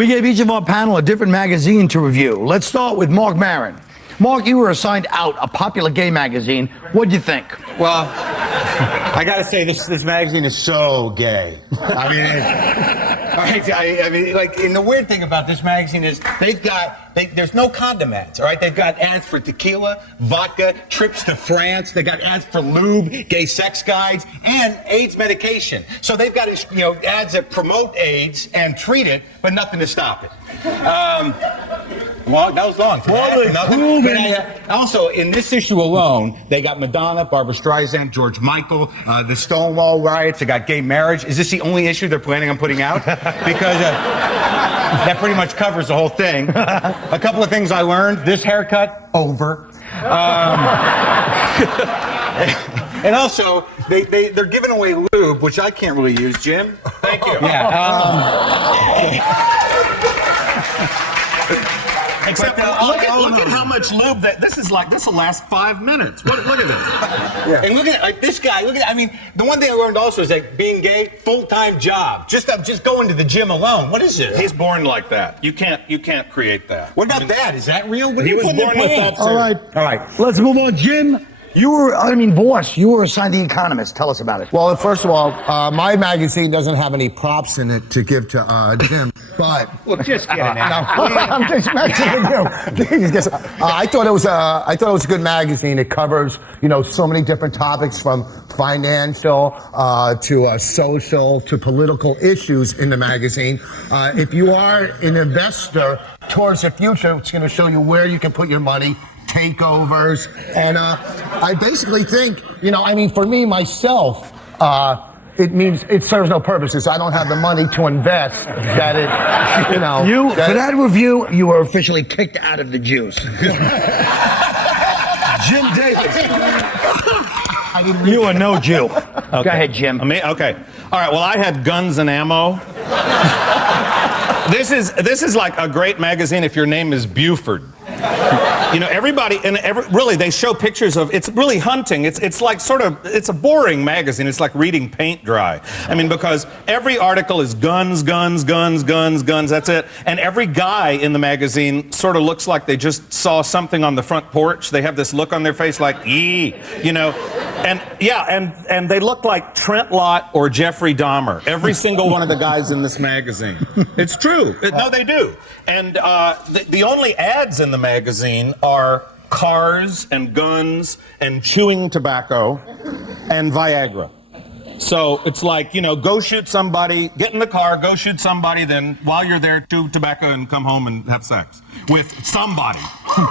We gave each of our panel a different magazine to review. Let's start with Marc Maron. Marc, you were assigned Out, a popular gay magazine. What'd you think? Well, I gotta say, this magazine is so gay. I mean, like, and the weird thing about this magazine is there's no condom ads, all right? They've got ads for tequila, vodka, trips to France. They got ads for lube, gay sex guides, and AIDS medication. So they've got, ads that promote AIDS and treat it, but nothing to stop it. Well, that was long. Also, in this issue alone, they got Madonna, Barbra Streisand, George Michael, the Stonewall riots. They got gay marriage. Is this the only issue they're planning on putting out? Because that pretty much covers the whole thing. A couple of things I learned. This haircut, over. And also, they're giving away lube, which I can't really use. Jim, thank you. Yeah. Except look at how much lube this will last 5 minutes. Look at this. Yeah. And look at this guy. I mean, the one thing I learned also is that being gay, full-time job. Just going to the gym alone. What is this? He's born like that. You can't create that. What about that? Is that real? He was born with that too. All right. Let's move on. Jim, boss, you were assigned The Economist. Tell us about it. Well, first of all, my magazine doesn't have any props in it to give to Jim, but... Well, just get it out. No, I'm just mentioning you. I thought it was a good magazine. It covers, so many different topics from financial to social to political issues in the magazine. If you are an investor towards the future, it's going to show you where you can put your money, takeovers, and I basically think, for me, myself, it serves no purposes. I don't have the money to invest that it, For that review, you were officially kicked out of the juice. Jim Davis. You are no Jew. Okay. Go ahead, Jim. Okay. All right, well, I had Guns and Ammo. This is like a great magazine if your name is Buford. Everybody, really, they show pictures of, it's really hunting. It's like it's a boring magazine. It's like reading paint dry. I mean, because every article is guns, guns, guns, guns, guns, that's it. And every guy in the magazine sort of looks like they just saw something on the front porch. They have this look on their face like, And they look like Trent Lott or Jeffrey Dahmer. Every single one of the guys in this magazine. It's true. No, they do. And the only ads in the magazine are cars and guns and chewing tobacco and Viagra. So it's like, go shoot somebody, get in the car, go shoot somebody, then while you're there, chew tobacco and come home and have sex with somebody,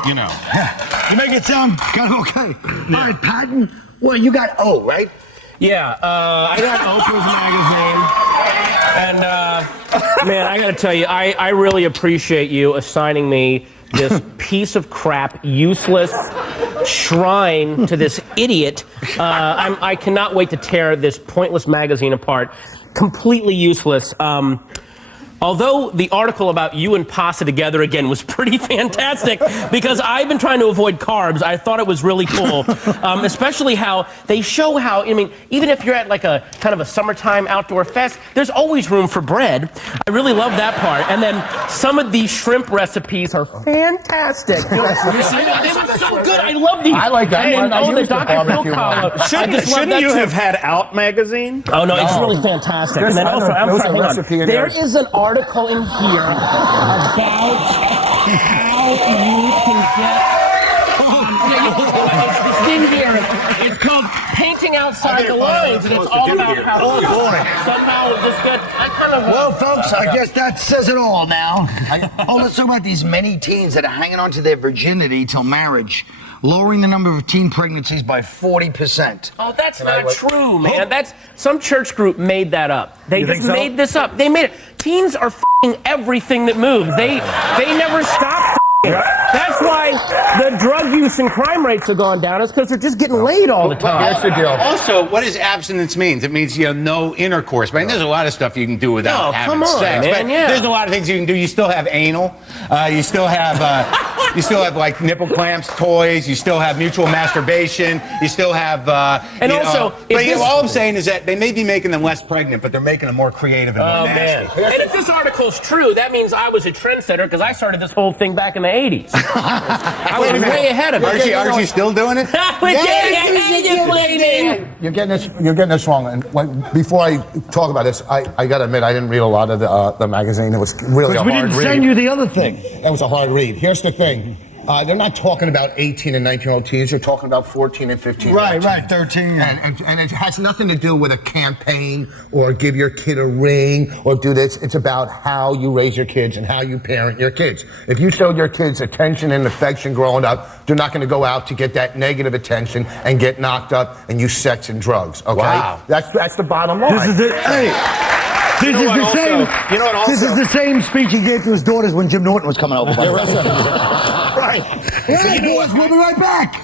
You make it sound kind of okay. Yeah. All right, Patton. Well, you got O, right? Yeah, I got Oprah's magazine, and man, I gotta tell you, I really appreciate you assigning me this piece of crap, useless shrine to this idiot. I cannot wait to tear this pointless magazine apart. Completely useless. Although the article about you and Pasta together again was pretty fantastic, because I've been trying to avoid carbs. I thought it was really cool, especially how they show how, even if you're at like a kind of a summertime outdoor fest, there's always room for bread. I really love that part. And then some of these shrimp recipes are fantastic. They were so good. I love these. I like that one. Oh, the Dr. Phil column. Shouldn't you have had Out magazine? Oh, no, it's really fantastic. And then also, I'm sorry, hang on. There is an article in here about how you can get this thing here. It's called Painting Outside the Lines, and it's all about how somehow just get. Well, folks, I guess that says it all now. Let's talk about these many teens that are hanging on to their virginity till marriage, lowering the number of teen pregnancies by 40%. Oh, that's not true, man. That's some church group made that up. They just made this up. They made it. Teens are f***ing everything that moves. They never stop f***ing. That's why the drug use and crime rates have gone down. Is because they're just getting laid all the time. That's the deal. Also, what does abstinence mean? It means no intercourse. I mean, there's a lot of stuff you can do without having come on, sex. man, but yeah. there's a lot of things you can do. You still have anal. You still have like nipple clamps, toys. You still have mutual masturbation. You still have. And also, all I'm saying is that they may be making them less pregnant, but they're making them more creative and more nasty. And if this article's true, that means I was a trendsetter because I started this whole thing back in the 80s. I was way ahead of it. Aren't you still doing it? You're getting this wrong. And before I talk about this, I got to admit I didn't read a lot of the magazine. It was really a hard read. We didn't send you the other thing. That was a hard read. Here's the thing. They're not talking about 18 and 19-year-old teens. They're talking about 14 and 15. Right, 13. And it has nothing to do with a campaign or give your kid a ring or do this. It's about how you raise your kids and how you parent your kids. If you showed your kids attention and affection growing up, they're not going to go out to get that negative attention and get knocked up and use sex and drugs. Okay, wow. That's the bottom line. This is it. Hey. This is the same speech he gave to his daughters when Jim Norton was coming over. Right. Hey, boys, we'll be right back.